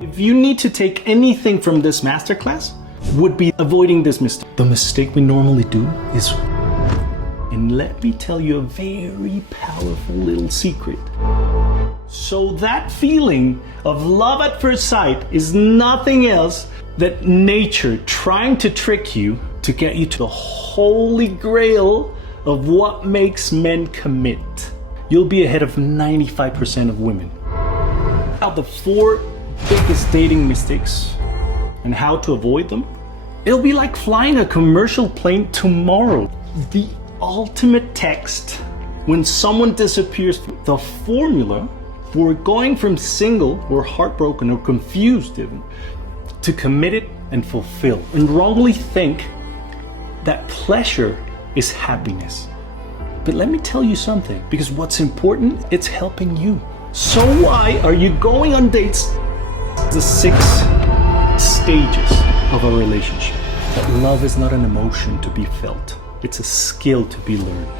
If you need to take anything from this masterclass, would be avoiding this mistake. The mistake we normally do is, and let me tell you a very powerful little secret. So that feeling of love at first sight is nothing else than nature trying to trick you to get you to the holy grail of what makes men commit. You'll be ahead of 95% of women. Now, the 4 biggest dating mistakes and how to avoid them. It'll be like flying a commercial plane tomorrow. The ultimate text when someone disappears. The formula for going from single or heartbroken or confused even to committed and fulfilled, and wrongly think that pleasure is happiness. But let me tell you something, because what's important, it's helping you. So why are you going on dates? The 6 stages of a relationship. That love is not an emotion to be felt. It's a skill to be learned.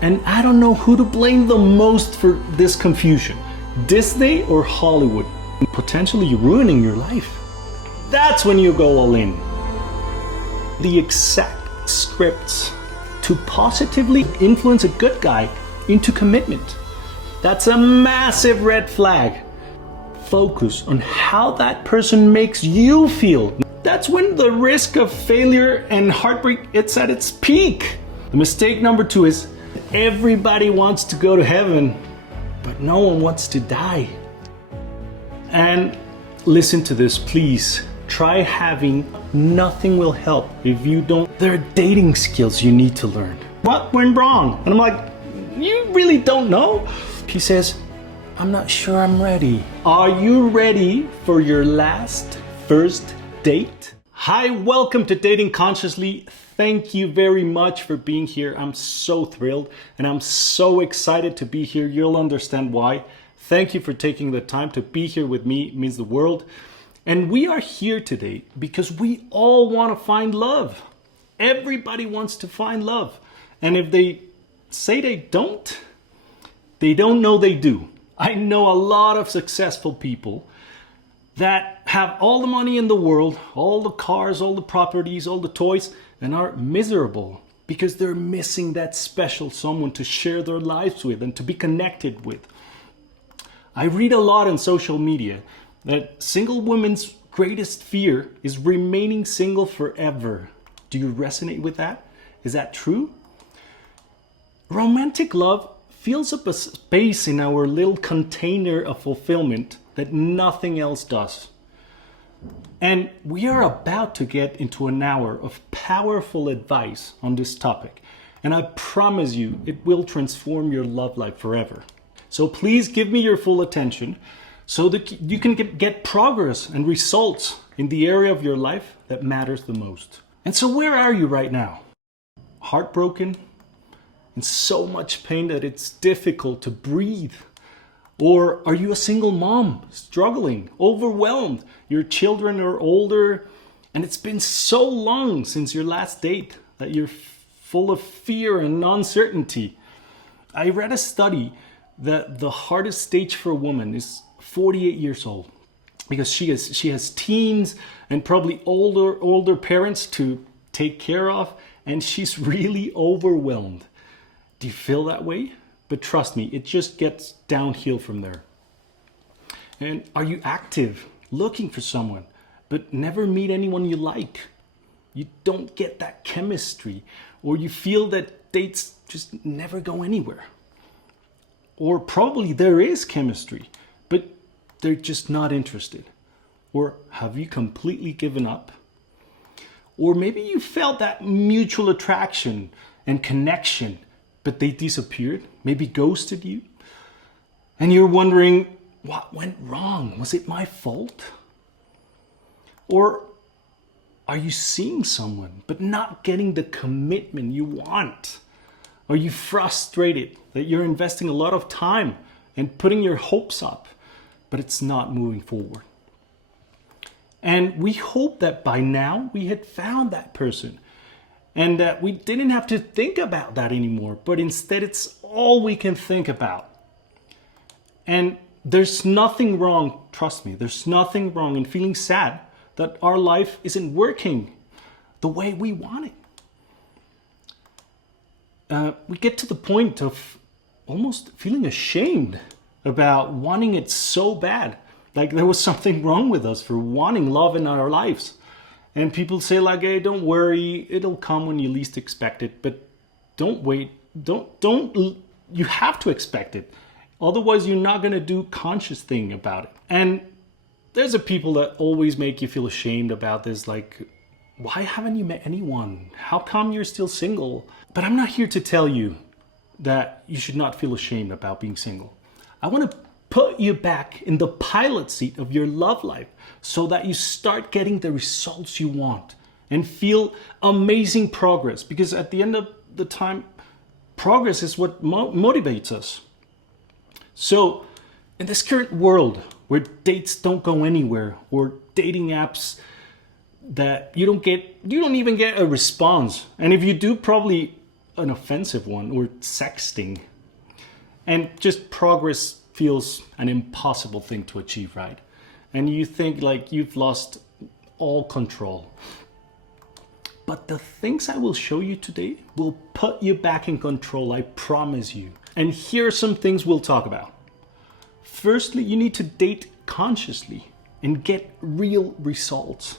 And I don't know who to blame the most for this confusion. Disney or Hollywood? Potentially ruining your life. That's when you go all in. The exact scripts to positively influence a good guy into commitment. That's a massive red flag. Focus on how that person makes you feel. That's when the risk of failure and heartbreak it's at its peak. The mistake number 2 is everybody wants to go to heaven, but no one wants to die. And listen to this, please. Try having nothing will help if you don't. There are dating skills you need to learn. What went wrong? And I'm like, you really don't know? He says, I'm not sure I'm ready. Are you ready for your first date? Hi, welcome to Dating Consciously. Thank you very much for being here. I'm so thrilled and I'm so excited to be here. You'll understand why. Thank you for taking the time to be here with me. It means the world. And we are here today because we all want to find love. Everybody wants to find love. And if they say they don't know they do. I know a lot of successful people that have all the money in the world, all the cars, all the properties, all the toys, and are miserable because they're missing that special someone to share their lives with and to be connected with. I read a lot on social media that single women's greatest fear is remaining single forever. Do you resonate with that? Is that true? Romantic love fills up a space in our little container of fulfillment that nothing else does. And we are about to get into an hour of powerful advice on this topic. And I promise you, it will transform your love life forever. So please give me your full attention so that you can get progress and results in the area of your life that matters the most. And so where are you right now? Heartbroken? In so much pain that it's difficult to breathe? Or are you a single mom, struggling, overwhelmed? Your children are older, and it's been so long since your last date that you're full of fear and uncertainty. I read a study that the hardest stage for a woman is 48 years old because she has teens and probably older parents to take care of, and she's really overwhelmed. Do you feel that way? But trust me, it just gets downhill from there. And are you active, looking for someone, but never meet anyone you like? You don't get that chemistry, or you feel that dates just never go anywhere. Or probably there is chemistry, but they're just not interested. Or have you completely given up? Or maybe you felt that mutual attraction and connection, but they disappeared, maybe ghosted you. And you're wondering, what went wrong? Was it my fault? Or are you seeing someone, but not getting the commitment you want? Are you frustrated that you're investing a lot of time and putting your hopes up, but it's not moving forward? And we hope that by now we had found that person and that we didn't have to think about that anymore, but instead it's all we can think about. And There's nothing wrong, trust me, there's nothing wrong in feeling sad that our life isn't working the way we want it. We get to the point of almost feeling ashamed about wanting it so bad. Like there was something wrong with us for wanting love in our lives. And people say like, hey, don't worry, it'll come when you least expect it. But don't wait, you have to expect it. Otherwise, you're not going to do conscious thing about it. And there's a people that always make you feel ashamed about this. Like, why haven't you met anyone? How come you're still single? But I'm not here to tell you that you should not feel ashamed about being single. I want to put you back in the pilot seat of your love life so that you start getting the results you want and feel amazing progress. Because at the end of the time, progress is what motivates us. So in this current world where dates don't go anywhere, or dating apps that you don't even get a response. And if you do, probably an offensive one, or sexting. And just progress feels an impossible thing to achieve, right? And you think like you've lost all control. But the things I will show you today will put you back in control, I promise you. And here are some things we'll talk about. Firstly, you need to date consciously and get real results.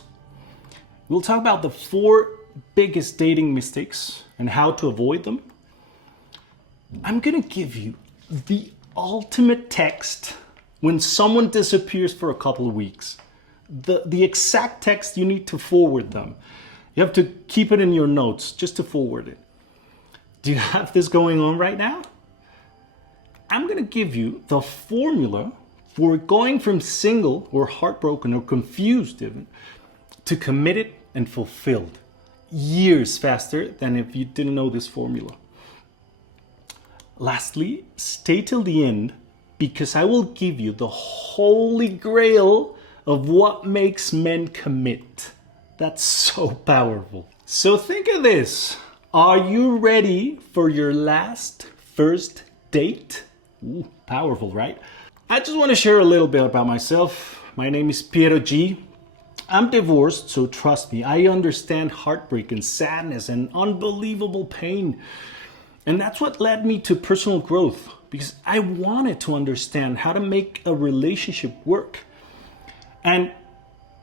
We'll talk about the 4 biggest dating mistakes and how to avoid them. I'm gonna give you the ultimate text when someone disappears for a couple of weeks. The exact text you need to forward them. You have to keep it in your notes just to forward it. Do you have this going on right now? I'm gonna give you the formula for going from single or heartbroken or confused even to committed and fulfilled years faster than if you didn't know this formula. Lastly, stay till the end because I will give you the holy grail of what makes men commit. That's so powerful. So think of this. Are you ready for your first date? Ooh, powerful, right? I just want to share a little bit about myself. My name is Piero G. I'm divorced, so trust me, I understand heartbreak and sadness and unbelievable pain. And that's what led me to personal growth, because I wanted to understand how to make a relationship work. And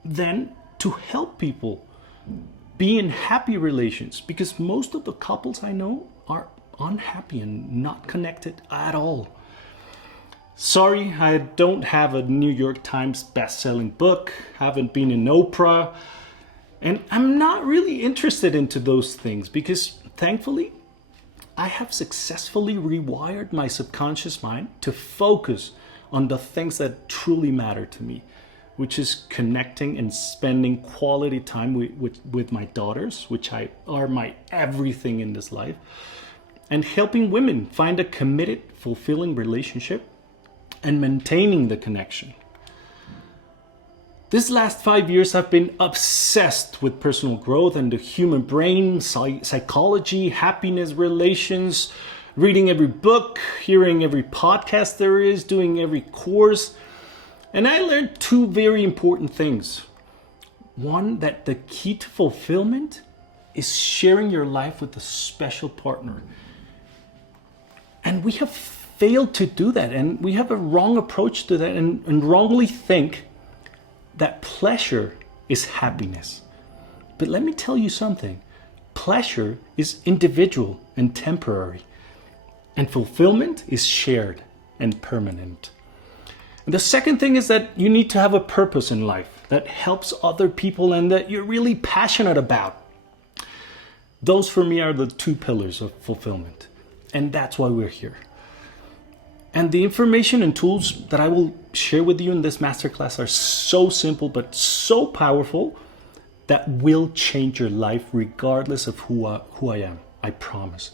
then to help people be in happy relations, because most of the couples I know are unhappy and not connected at all. Sorry, I don't have a New York Times best-selling book, haven't been in Oprah, and I'm not really interested into those things because thankfully I have successfully rewired my subconscious mind to focus on the things that truly matter to me, which is connecting and spending quality time with my daughters, which are my everything in this life, and helping women find a committed, fulfilling relationship and maintaining the connection. This last 5 years, I've been obsessed with personal growth and the human brain, psychology, happiness, relations, reading every book, hearing every podcast there is, doing every course. And I learned 2 very important things. One, that the key to fulfillment is sharing your life with a special partner. And we have failed to do that, and we have a wrong approach to that and wrongly think that pleasure is happiness. But let me tell you something. Pleasure is individual and temporary, and fulfillment is shared and permanent. And the second thing is that you need to have a purpose in life that helps other people and that you're really passionate about. Those for me are the 2 pillars of fulfillment, and that's why we're here. And the information and tools that I will share with you in this masterclass are so simple but so powerful that will change your life regardless of who I am, I promise.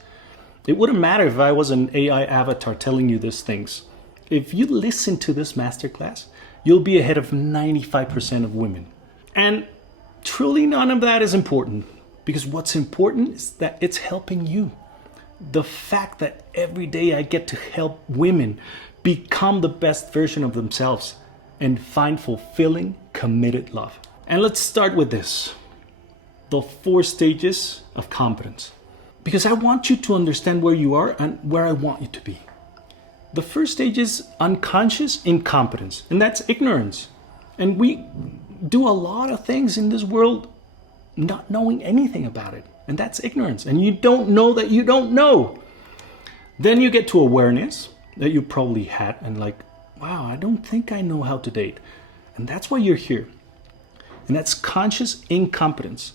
It wouldn't matter if I was an AI avatar telling you these things. If you listen to this masterclass, you'll be ahead of 95% of women. And truly none of that is important, because what's important is that it's helping you. The fact that every day I get to help women become the best version of themselves, and find fulfilling, committed love. And let's start with this, the 4 stages of competence, because I want you to understand where you are and where I want you to be. The first stage is unconscious incompetence, and that's ignorance. And we do a lot of things in this world not knowing anything about it, and that's ignorance. And you don't know that you don't know. Then you get to awareness that you probably had, and like, wow, I don't think I know how to date. And that's why you're here. And that's conscious incompetence.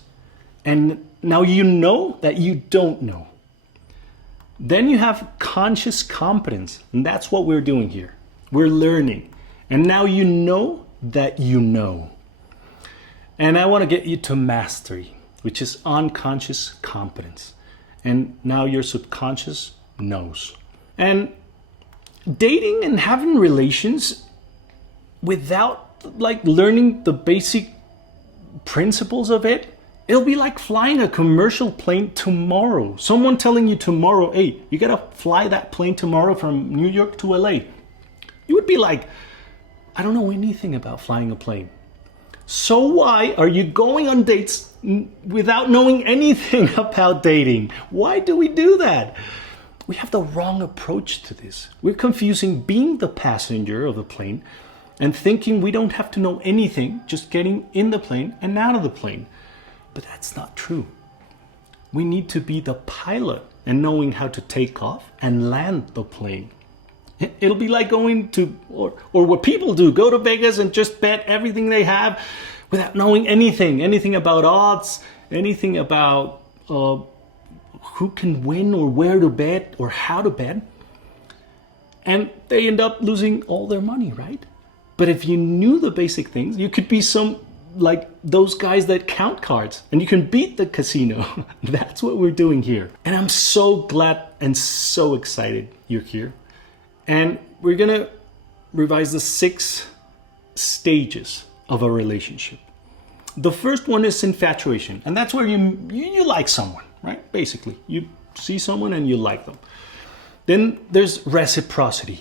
And now you know that you don't know. Then you have conscious competence, and that's what we're doing here. We're learning. And now you know that you know. And I want to get you to mastery, which is unconscious competence. And now your subconscious knows. And dating and having relations without like learning the basic principles of it, it'll be like flying a commercial plane tomorrow. Someone telling you tomorrow, hey, you gotta fly that plane tomorrow from New York to LA. You would be like, I don't know anything about flying a plane. So why are you going on dates without knowing anything about dating? Why do we do that? We have the wrong approach to this. We're confusing being the passenger of the plane and thinking we don't have to know anything, just getting in the plane and out of the plane. But that's not true. We need to be the pilot and knowing how to take off and land the plane. It'll be like going to, or what people do, go to Vegas and just bet everything they have without knowing anything about odds, anything about who can win or where to bet or how to bet. And they end up losing all their money, right? But if you knew the basic things, you could be like those guys that count cards and you can beat the casino. That's what we're doing here. And I'm so glad and so excited you're here. And we're gonna revise the 6 stages of a relationship. The first one is infatuation, and that's where you like someone, right? Basically, you see someone and you like them. Then there's reciprocity,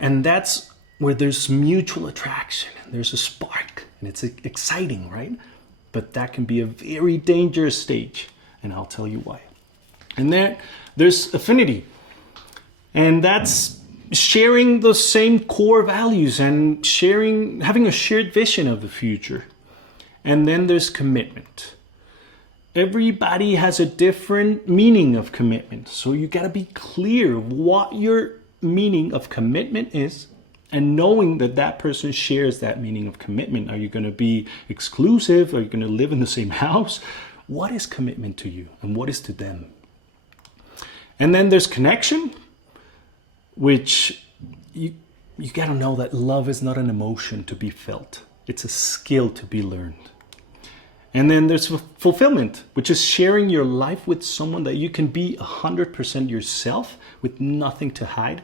and that's where there's mutual attraction, and there's a spark, and it's exciting, right? But that can be a very dangerous stage, and I'll tell you why. And then there's affinity, and that's sharing the same core values and having a shared vision of the future. And then there's commitment. Everybody has a different meaning of commitment. So you gotta be clear what your meaning of commitment is, and knowing that that person shares that meaning of commitment. Are you gonna be exclusive? Are you gonna live in the same house? What is commitment to you and what is to them? And then there's connection, which you gotta know that love is not an emotion to be felt. It's a skill to be learned. And then there's fulfillment, which is sharing your life with someone that you can be 100% yourself with nothing to hide,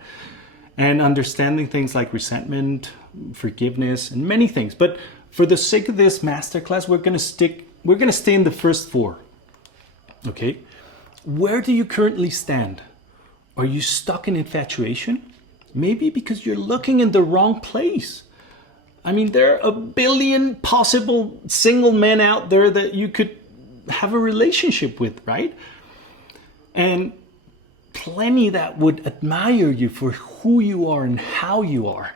and understanding things like resentment, forgiveness, and many things. But for the sake of this masterclass, we're gonna stay in the first 4. Okay? Where do you currently stand? Are you stuck in infatuation? Maybe because you're looking in the wrong place. I mean, there are a billion possible single men out there that you could have a relationship with, right? And plenty that would admire you for who you are and how you are.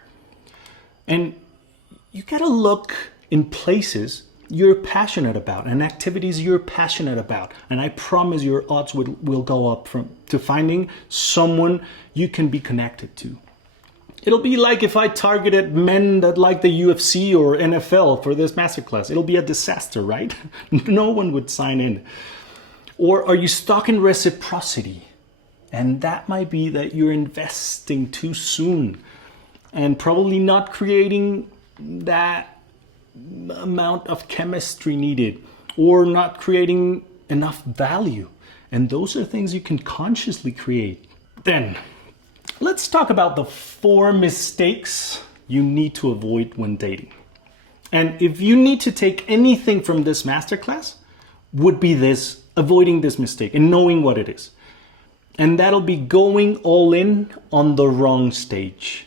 And you gotta look in places you're passionate about and activities you're passionate about. And I promise your odds will go up to finding someone you can be connected to. It'll be like if I targeted men that like the UFC or NFL for this masterclass. It'll be a disaster, right? No one would sign in. Or are you stuck in reciprocity? And that might be that you're investing too soon and probably not creating that amount of chemistry needed, or not creating enough value. And those are things you can consciously create. Then let's talk about the 4 mistakes you need to avoid when dating. And if you need to take anything from this masterclass, would be this, avoiding this mistake and knowing what it is. And that'll be going all in on the wrong stage.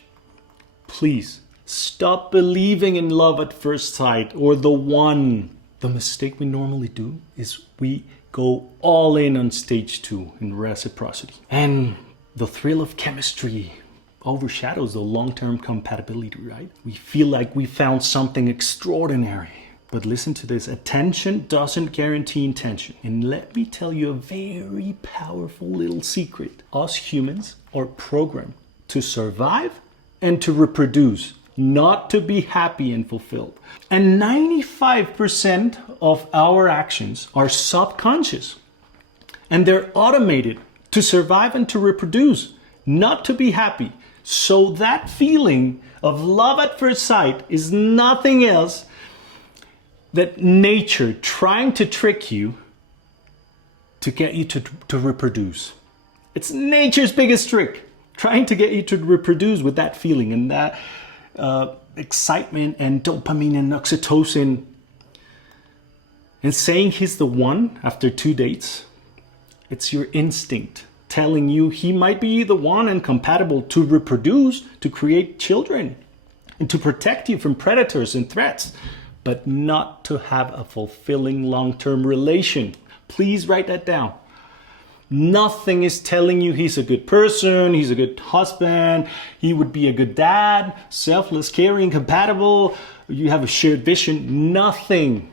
Please stop believing in love at first sight or the one. The mistake we normally do is we go all in on stage 2 in reciprocity. And the thrill of chemistry overshadows the long-term compatibility, right? We feel like we found something extraordinary. But listen to this, attention doesn't guarantee intention. And let me tell you a very powerful little secret. Us humans are programmed to survive and to reproduce, not to be happy and fulfilled. And 95% of our actions are subconscious. And they're automated to survive and to reproduce, not to be happy. So that feeling of love at first sight is nothing else that nature trying to trick you to get you to reproduce. It's nature's biggest trick, trying to get you to reproduce with that feeling and that excitement and dopamine and oxytocin. And saying he's the one after 2 dates, it's your instinct telling you he might be the one and compatible to reproduce, to create children, and to protect you from predators and threats, but not to have a fulfilling long-term relation. Please write that down. Nothing is telling you he's a good person, he's a good husband, he would be a good dad, selfless, caring, compatible, you have a shared vision. Nothing.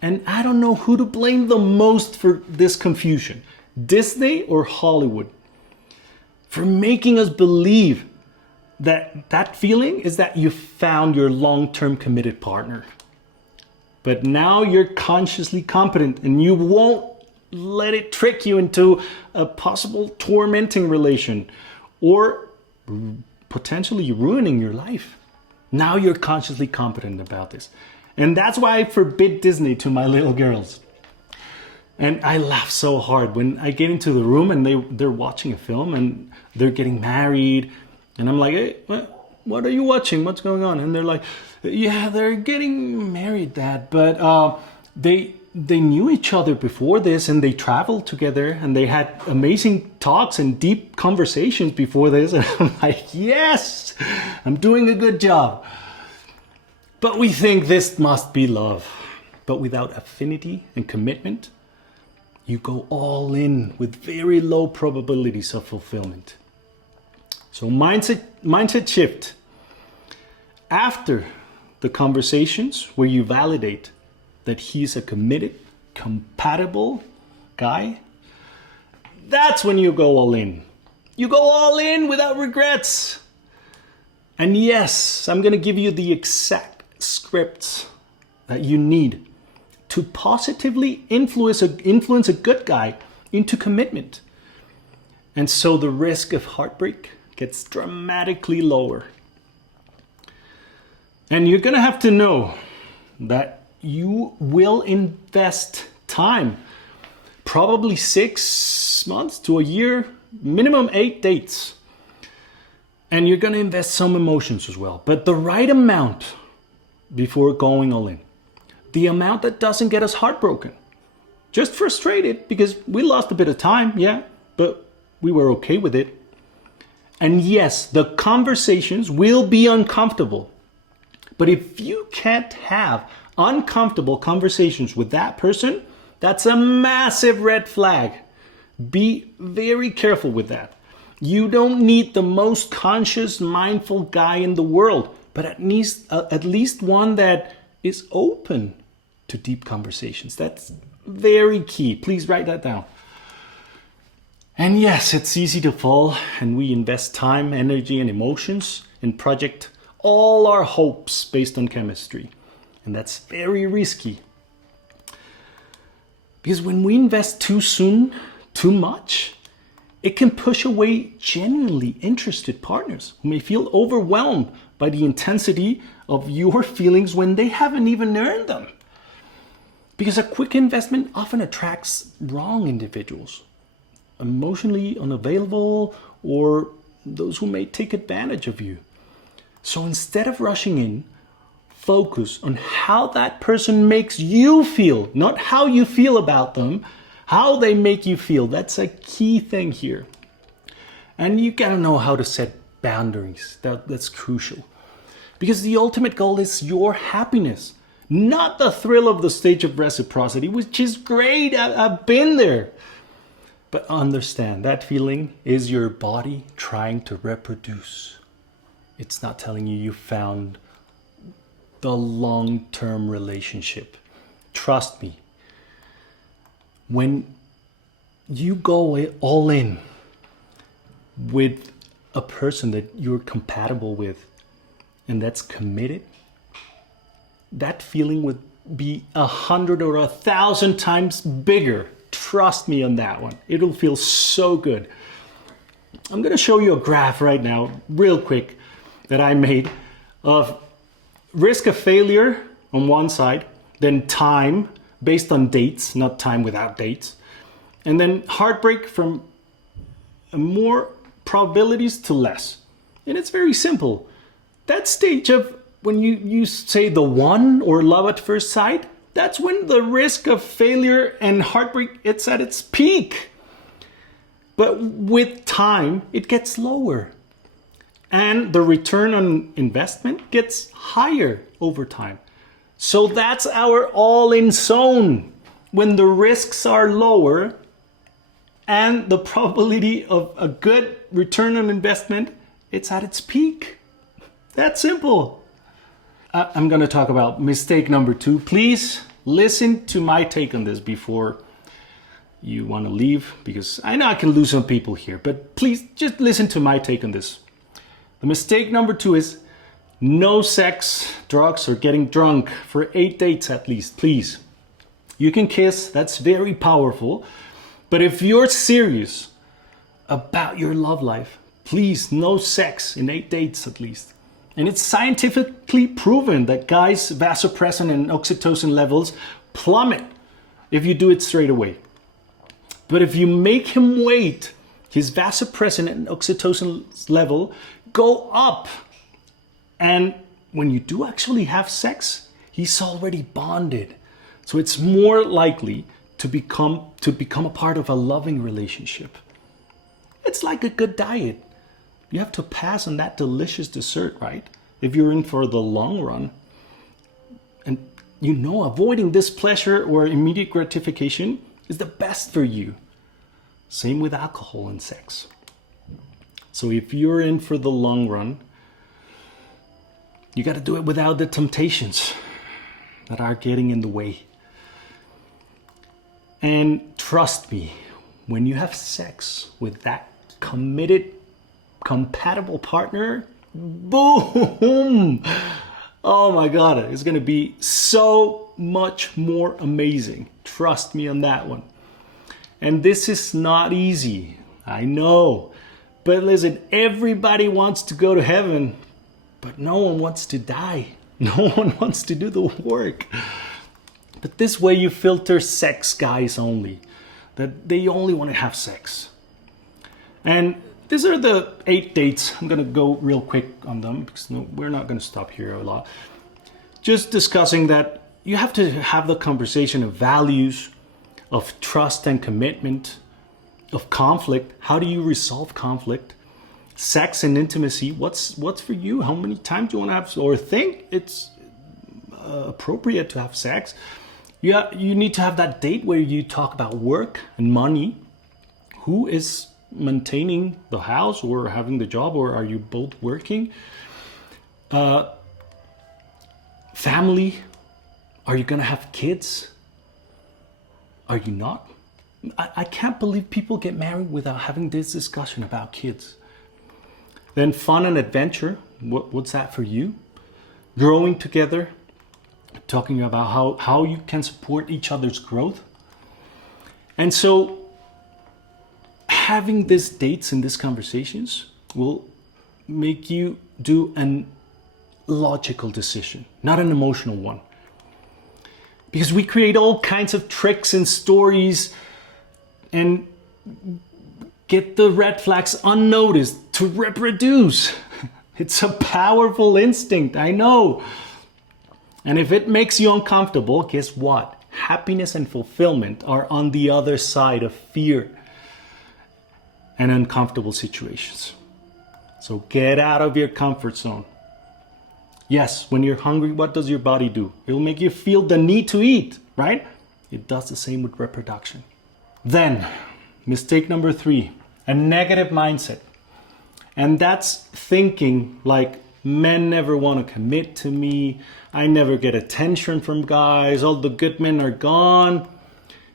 And I don't know who to blame the most for this confusion, Disney or Hollywood, for making us believe that that feeling is that you found your long-term committed partner. But now you're consciously competent and you won't let it trick you into a possible tormenting relation or potentially ruining your life. Now you're consciously competent about this. And that's why I forbid Disney to my little girls. And I laugh so hard when I get into the room and they're watching a film and they're getting married. And I'm like, hey, what are you watching? What's going on? And they're like, yeah, they're getting married, Dad. But they knew each other before this and they traveled together and they had amazing talks and deep conversations before this. And I'm like, yes, I'm doing a good job. But we think this must be love. But without affinity and commitment, you go all in with very low probabilities of fulfillment. So mindset shift. After the conversations where you validate that he's a committed, compatible guy, that's when you go all in. You go all in without regrets. And yes, I'm going to give you the exact scripts that you need to positively influence a good guy into commitment. And so the risk of heartbreak gets dramatically lower. And you're going to have to know that you will invest time, probably 6 months to a year, minimum 8 dates. And you're going to invest some emotions as well, but the right amount before going all in. The amount that doesn't get us heartbroken. Just frustrated because we lost a bit of time, yeah, but we were okay with it. And yes, the conversations will be uncomfortable. But if you can't have uncomfortable conversations with that person, that's a massive red flag. Be very careful with that. You don't need the most conscious, mindful guy in the world, but at least one that is open to deep conversations. That's very key. Please write that down. And yes, it's easy to fall, and we invest time, energy, and emotions in project all our hopes based on chemistry. And that's very risky. Because when we invest too soon, too much, it can push away genuinely interested partners who may feel overwhelmed by the intensity of your feelings when they haven't even earned them. Because a quick investment often attracts wrong individuals, emotionally unavailable, or those who may take advantage of you. So instead of rushing in, focus on how that person makes you feel, not how you feel about them, how they make you feel. That's a key thing here. And you gotta know how to set boundaries. That's crucial. Because the ultimate goal is your happiness, not the thrill of the stage of reciprocity, which is great. I've been there. But understand, that feeling is your body trying to reproduce. It's not telling you found the long-term relationship. Trust me. When you go all in with a person that you're compatible with and that's committed, that feeling would be 100 or 1,000 times bigger. Trust me on that one. It'll feel so good. I'm gonna show you a graph right now, real quick, that I made of risk of failure on one side, then time based on dates, not time without dates, and then heartbreak from more probabilities to less. And it's very simple. That stage of when you say the one or love at first sight, that's when the risk of failure and heartbreak, it's at its peak. But with time, it gets lower. And the return on investment gets higher over time. So that's our all-in zone. When the risks are lower and the probability of a good return on investment, it's at its peak. That's simple. I'm going to talk about mistake number 2. Please listen to my take on this before you want to leave, because I know I can lose some people here, but please just listen to my take on this. The mistake number 2 is no sex, drugs, or getting drunk for 8 dates at least, please. You can kiss, that's very powerful, but if you're serious about your love life, please, no sex in 8 dates at least. And it's scientifically proven that guys' vasopressin and oxytocin levels plummet if you do it straight away. But if you make him wait, his vasopressin and oxytocin level go up. And when you do actually have sex, he's already bonded. So it's more likely to become a part of a loving relationship. It's like a good diet. You have to pass on that delicious dessert, right? If you're in for the long run. And you know, avoiding this pleasure or immediate gratification is the best for you. Same with alcohol and sex. So if you're in for the long run, you got to do it without the temptations that are getting in the way. And trust me, when you have sex with that committed, compatible partner, boom! Oh my God, it's gonna be so much more amazing. Trust me on that one. And this is not easy, I know. But listen, everybody wants to go to heaven, but no one wants to die. No one wants to do the work. But this way you filter sex guys only, that they only want to have sex. And these are the 8 dates. I'm going to go real quick on them because we're not going to stop here a lot. Just discussing that you have to have the conversation of values, of trust and commitment, of conflict. How do you resolve conflict? Sex and intimacy. What's for you? How many times do you want to have or think it's appropriate to have sex? You need to have that date where you talk about work and money. Who is maintaining the house or having the job, or are you both working? Family. Are you gonna have kids? Are you not? I can't believe people get married without having this discussion about kids. Then fun and adventure. What's that for you? Growing together. Talking about how you can support each other's growth. And so having these dates and these conversations will make you do an logical decision, not an emotional one. Because we create all kinds of tricks and stories and get the red flags unnoticed to reproduce. It's a powerful instinct, I know. And if it makes you uncomfortable, guess what? Happiness and fulfillment are on the other side of fear. and uncomfortable situations. So get out of your comfort zone. Yes, when you're hungry, what does your body do? It'll make you feel the need to eat, right? It does the same with reproduction. Then, mistake number 3, a negative mindset. And that's thinking like, men never want to commit to me. I never get attention from guys. All the good men are gone.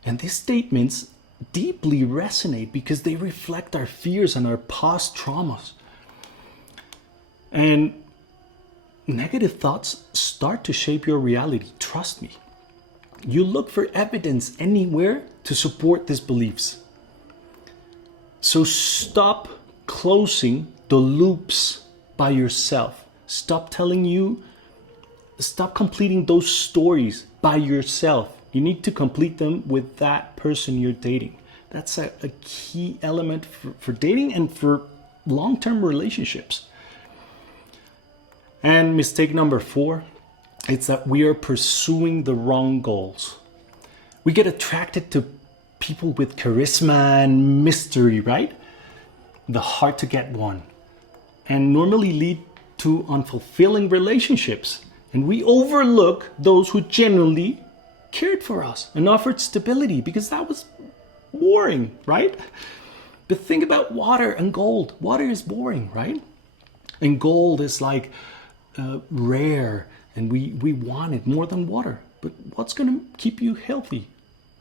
And these statements deeply resonate because they reflect our fears and our past traumas. And negative thoughts start to shape your reality. Trust me. You look for evidence anywhere to support these beliefs. So stop closing the loops by yourself. Stop completing those stories by yourself. You need to complete them with that person you're dating. That's a key element for dating and for long-term relationships. And mistake number 4, it's that we are pursuing the wrong goals. We get attracted to people with charisma and mystery, right? The hard to get one. And normally lead to unfulfilling relationships. And we overlook those who genuinely cared for us and offered stability because that was boring, right? But think about water and gold. Water is boring, right? And gold is like rare, and we want it more than water. But what's going to keep you healthy?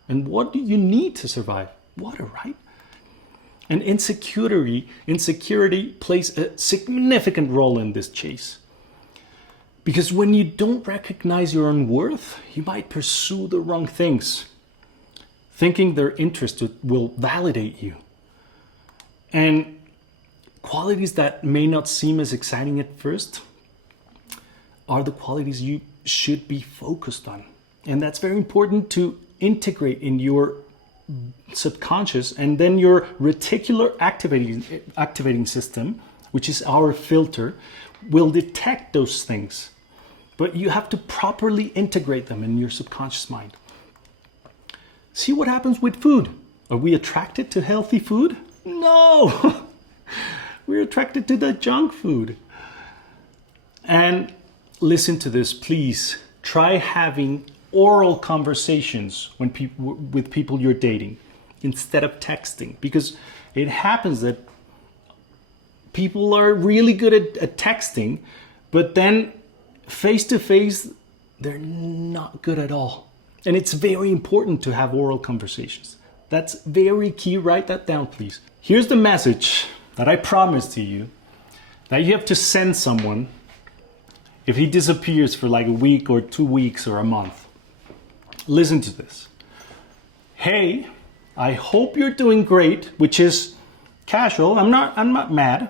And what do you need to survive? Water, right? And insecurity plays a significant role in this chase. Because when you don't recognize your own worth, you might pursue the wrong things, thinking their interest will validate you. And qualities that may not seem as exciting at first are the qualities you should be focused on. And that's very important to integrate in your subconscious, and then your reticular activating system, which is our filter, will detect those things. But you have to properly integrate them in your subconscious mind. See what happens with food. Are we attracted to healthy food? No! We're attracted to the junk food. And listen to this, please. Try having oral conversations with people you're dating instead of texting, because it happens that people are really good at texting, but then face to face they're not good at all. And it's very important to have oral conversations. That's very key. Write that down, please. Here's the message that I promised to you that you have to send someone if he disappears for like a week or 2 weeks or a month. Listen to this. Hey, I hope you're doing great, which is casual. I'm not mad.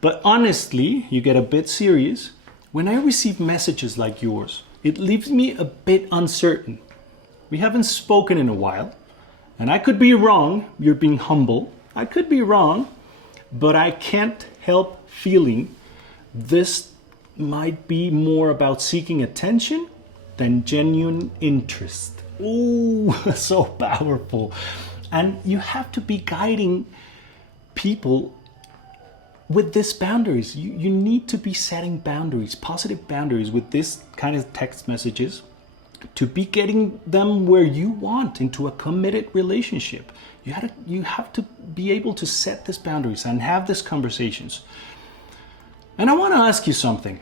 But honestly, you get a bit serious. When I receive messages like yours, it leaves me a bit uncertain. We haven't spoken in a while, and I could be wrong. You're being humble. I could be wrong, but I can't help feeling this might be more about seeking attention than genuine interest. Ooh, so powerful. And you have to be guiding people with these boundaries. You need to be setting boundaries, positive boundaries with this kind of text messages to be getting them where you want, into a committed relationship. You have to be able to set these boundaries and have these conversations. And I want to ask you something.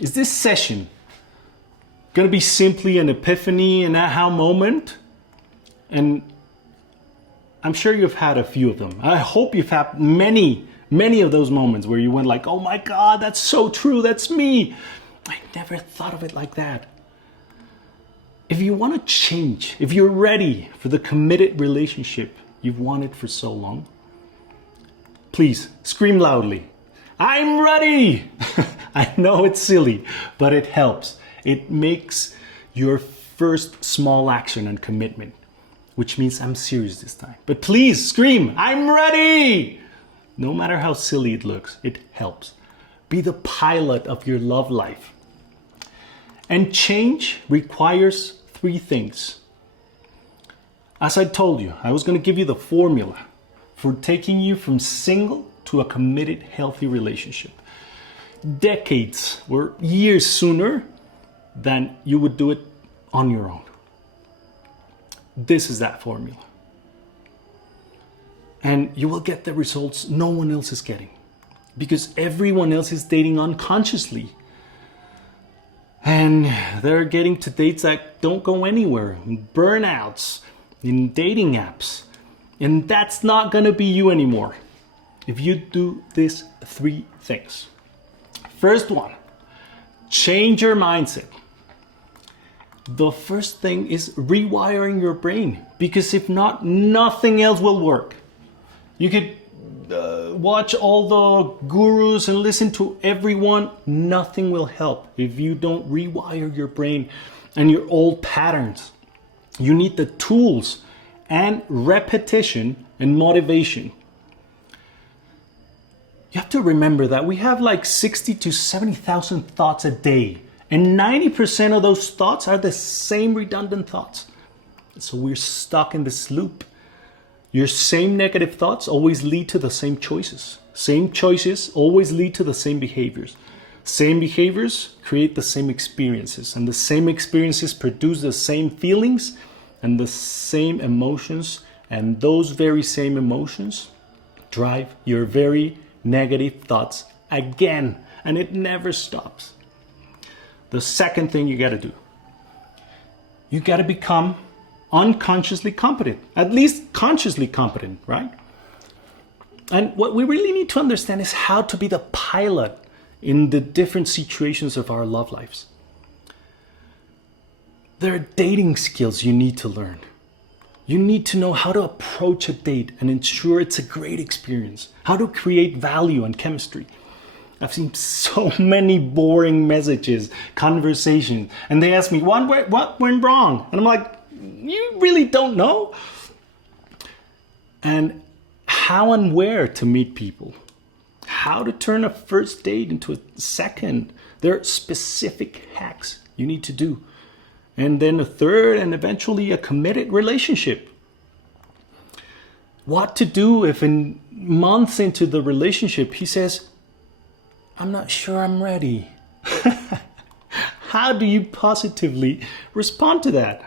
Is this session going to be simply an epiphany, an aha moment? And I'm sure you've had a few of them. I hope you've had many of those moments where you went like, oh my God, that's so true, that's me. I never thought of it like that. If you want to change, if you're ready for the committed relationship you've wanted for so long, please scream loudly, I'm ready! I know it's silly, but it helps. It makes your first small action and commitment, which means I'm serious this time. But please scream, I'm ready! No matter how silly it looks, it helps. Be the pilot of your love life. And change requires 3 things. As I told you, I was going to give you the formula for taking you from single to a committed, healthy relationship. Decades or years sooner than you would do it on your own. This is that formula. And you will get the results no one else is getting, because everyone else is dating unconsciously. And they're getting to dates that don't go anywhere, burnouts in dating apps. And that's not gonna be you anymore if you do these 3 things. First one, change your mindset. The first thing is rewiring your brain, because if not, nothing else will work. You could watch all the gurus and listen to everyone. Nothing will help if you don't rewire your brain and your old patterns. You need the tools and repetition and motivation. You have to remember that we have like 60 to 70,000 thoughts a day, and 90% of those thoughts are the same redundant thoughts. So we're stuck in this loop. Your same negative thoughts always lead to the same choices. Same choices always lead to the same behaviors. Same behaviors create the same experiences, and the same experiences produce the same feelings and the same emotions, and those very same emotions drive your very negative thoughts again, and it never stops. The second thing you gotta do, you gotta become unconsciously competent, at least consciously competent, right? And what we really need to understand is how to be the pilot in the different situations of our love lives. There are dating skills you need to learn. You need to know how to approach a date and ensure it's a great experience, how to create value and chemistry. I've seen so many boring messages, conversations, and they ask me, what went wrong? And I'm like, you really don't know? And how and where to meet people, how to turn a first date into a second. There are specific hacks you need to do. And then a third, and eventually a committed relationship. What to do if in months into the relationship he says, I'm not sure I'm ready. How do you positively respond to that?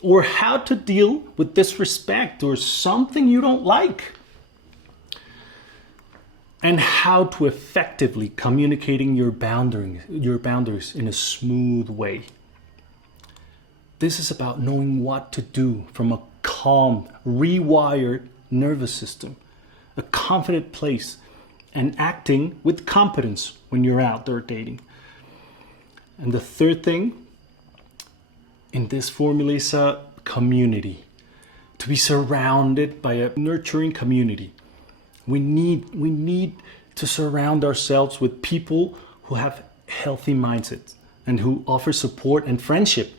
Or how to deal with disrespect or something you don't like? And how to effectively communicating your boundaries in a smooth way. This is about knowing what to do from a calm, rewired nervous system, a confident place, and acting with competence when you're out there dating. And the third thing in this formula is a community. To be surrounded by a nurturing community. We need to surround ourselves with people who have healthy mindsets and who offer support and friendship.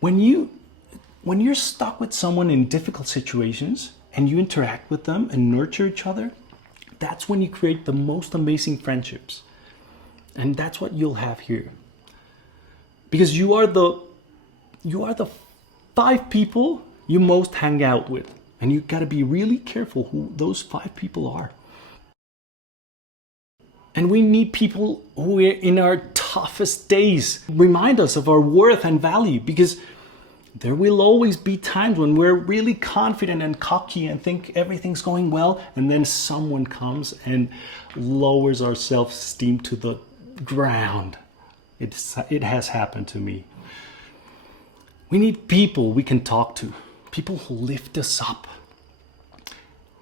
When you're stuck with someone in difficult situations and you interact with them and nurture each other, that's when you create the most amazing friendships. And that's what you'll have here. Because you are the 5 people you most hang out with. And you gotta be really careful who those 5 people are. And we need people who in our toughest days remind us of our worth and value, because there will always be times when we're really confident and cocky and think everything's going well, and then someone comes and lowers our self-esteem to the ground. It has happened to me. We need people we can talk to, people who lift us up,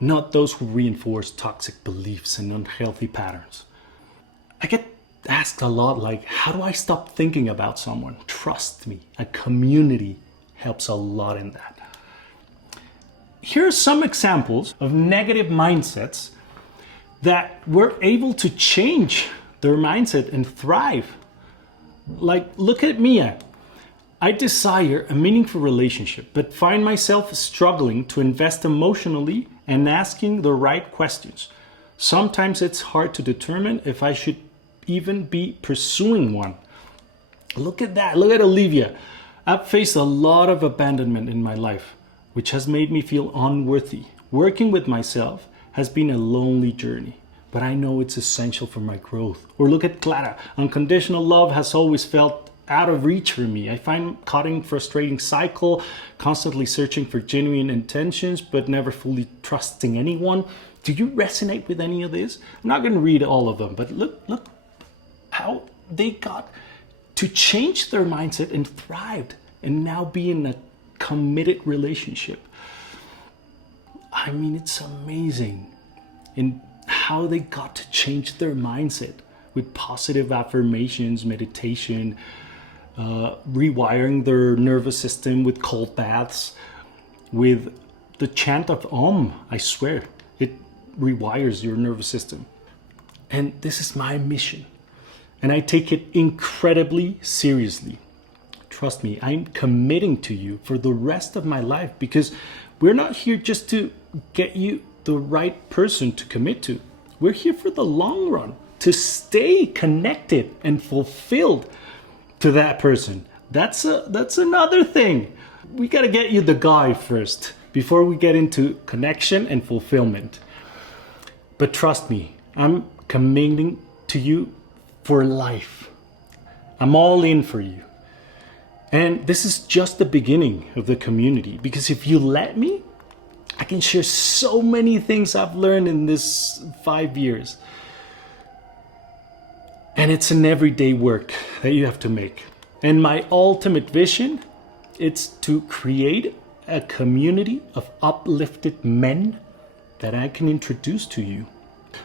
not those who reinforce toxic beliefs and unhealthy patterns. I get asked a lot, like, how do I stop thinking about someone? Trust me, a community helps a lot in that. Here are some examples of negative mindsets that were able to change their mindset and thrive. Like, look at Mia. I desire a meaningful relationship, but find myself struggling to invest emotionally and asking the right questions. Sometimes it's hard to determine if I should even be pursuing one. Look at that. Look at Olivia. I've faced a lot of abandonment in my life, which has made me feel unworthy. Working with myself has been a lonely journey, but I know it's essential for my growth. Or look at Clara. Unconditional love has always felt out of reach for me. I find caught in frustrating cycle, constantly searching for genuine intentions, but never fully trusting anyone. Do you resonate with any of this? I'm not going to read all of them, but look how they got to change their mindset and thrived and now be in a committed relationship. I mean, it's amazing in how they got to change their mindset with positive affirmations, meditation, rewiring their nervous system with cold baths, with the chant of Om. I swear, it rewires your nervous system. And this is my mission. And I take it incredibly seriously. Trust me, I'm committing to you for the rest of my life, because we're not here just to get you the right person to commit to. We're here for the long run, to stay connected and fulfilled to that person. That's another thing. We got to get you the guy first before we get into connection and fulfillment. But trust me, I'm committing to you for life. I'm all in for you. And this is just the beginning of the community, because if you let me, I can share so many things I've learned in this 5 years. And it's an everyday work that you have to make. And my ultimate vision, it's to create a community of uplifted men that I can introduce to you.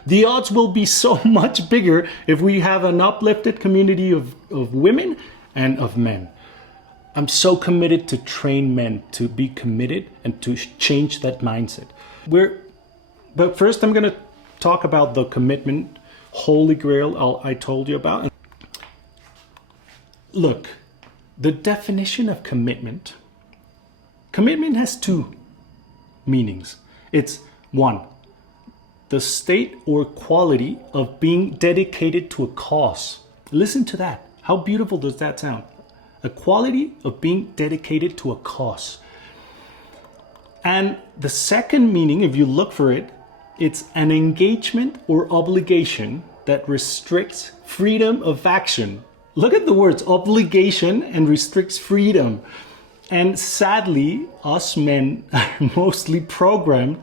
The odds will be so much bigger if we have an uplifted community of women and of men. I'm so committed to train men to be committed and to change that mindset. But first I'm going to talk about the commitment, holy grail I told you about. Look, the definition of commitment has two meanings. It's one, the state or quality of being dedicated to a cause. Listen to that. How beautiful does that sound? A quality of being dedicated to a cause. And the second meaning, if you look for it, it's an engagement or obligation that restricts freedom of action. Look at the words, obligation and restricts freedom. And sadly, us men are mostly programmed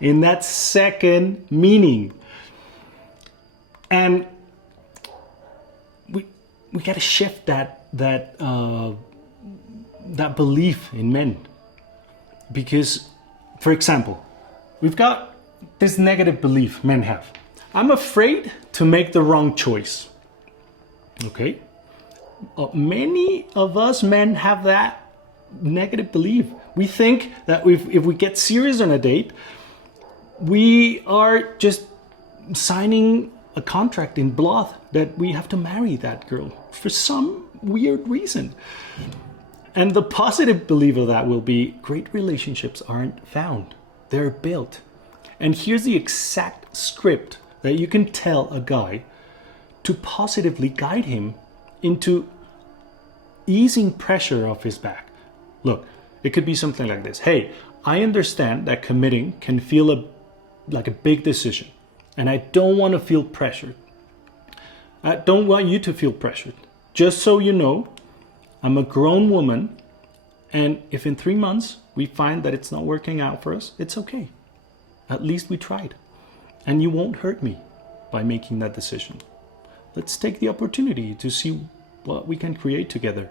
in that second meaning. And we got to shift that belief in men. Because, for example, we've got this negative belief men have. I'm afraid to make the wrong choice. Okay? Many of us men have that negative belief. We think that if we get serious on a date, we are just signing a contract in blood that we have to marry that girl for some weird reason. And the positive belief of that will be great relationships aren't found, they're built. And here's the exact script that you can tell a guy to positively guide him into easing pressure off his back. Look, it could be something like this. Hey, I understand that committing can feel like a big decision, and I don't want to feel pressured. I don't want you to feel pressured. Just so you know, I'm a grown woman, and if in 3 months we find that it's not working out for us, it's okay. At least we tried. And you won't hurt me by making that decision. Let's take the opportunity to see what we can create together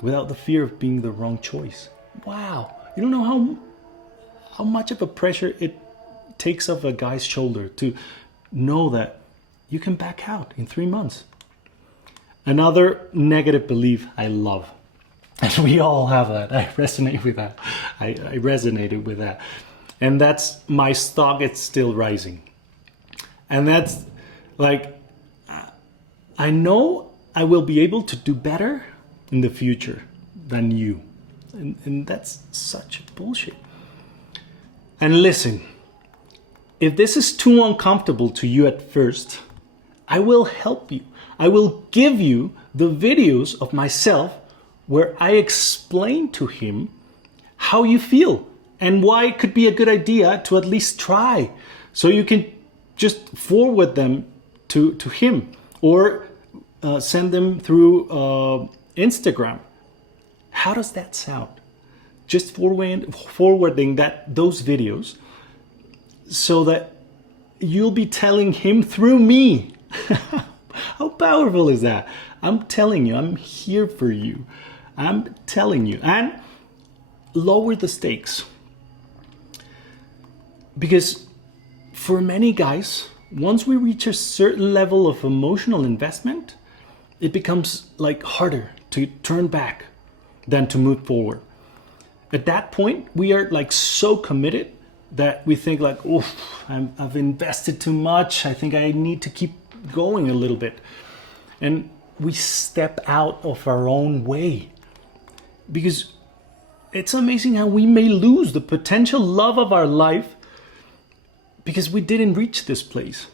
without the fear of being the wrong choice. Wow. You don't know how much of a pressure it takes off a guy's shoulder to know that you can back out in 3 months. Another negative belief I love, and we all have that. I resonate with that. I resonated with that. And that's my stock is still rising. And that's like, I know I will be able to do better in the future than you. And that's such bullshit. And listen, if this is too uncomfortable to you at first, I will help you. I will give you the videos of myself where I explain to him how you feel and why it could be a good idea to at least try. So you can just forward them to him, or send them through Instagram. How does that sound? Just forwarding those videos so that you'll be telling him through me. How powerful is that? I'm telling you, I'm here for you. I'm telling you. And lower the stakes. Because for many guys, once we reach a certain level of emotional investment, it becomes like harder to turn back than to move forward. At that point, we are like so committed that we think like, oh, I've invested too much. I think I need to keep going a little bit. And we step out of our own way. Because it's amazing how we may lose the potential love of our life because we didn't reach this place.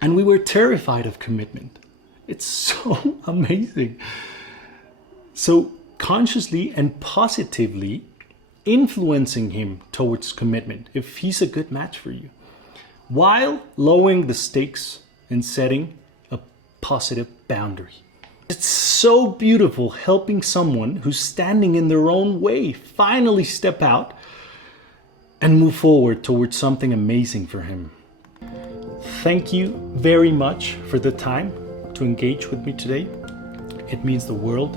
And we were terrified of commitment. It's so amazing. So consciously and positively influencing him towards commitment if he's a good match for you, while lowering the stakes and setting a positive boundary. It's so beautiful helping someone who's standing in their own way finally step out and move forward towards something amazing for him. Thank you very much for the time to engage with me today. It means the world.